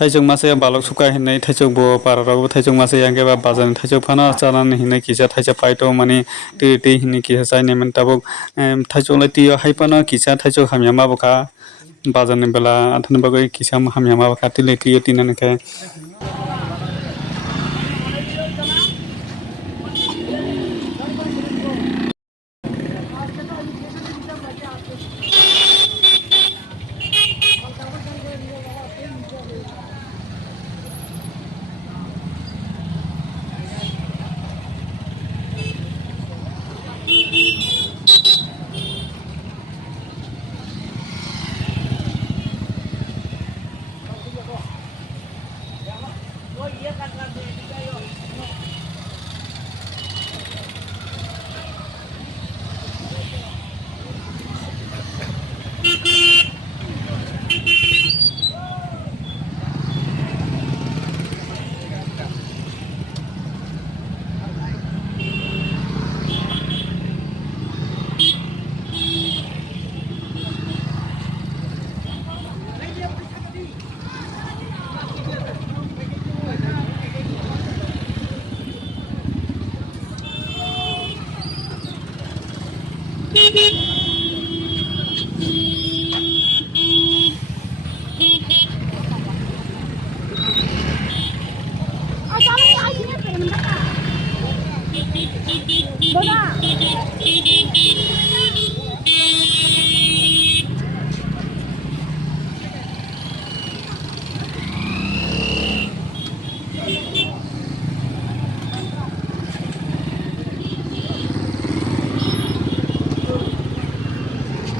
थाइजौ मासे बालक सुका हिनै थाइजौ bo pararok थाइजौ मासे yang ba bazan थाइजौ phano charan hinai kisa थाइजौ paito mani tui hinai kisa chaini mani tabuk थाइजौ lai tio haipano kisa थाइजौ hamya ma boka bazan ni bela athani bagoi kisa hamya ma boka tile tio tinan ke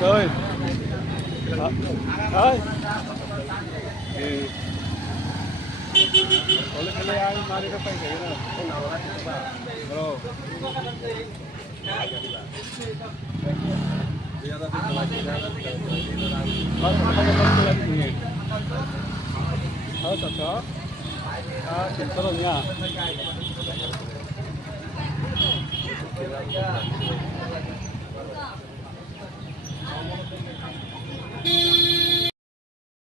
rồi rồi boleh kali yang mari ke pai ke na bro dia ada di lagi oh cocok pinternya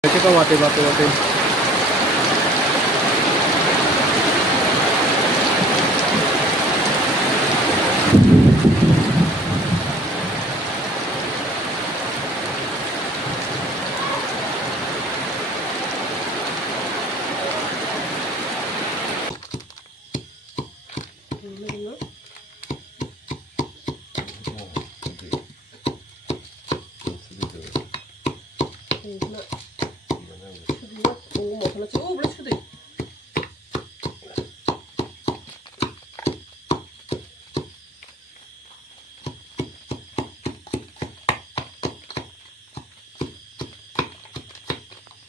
kita mati. 고구마 하나 쭉 올릴 수도 있고.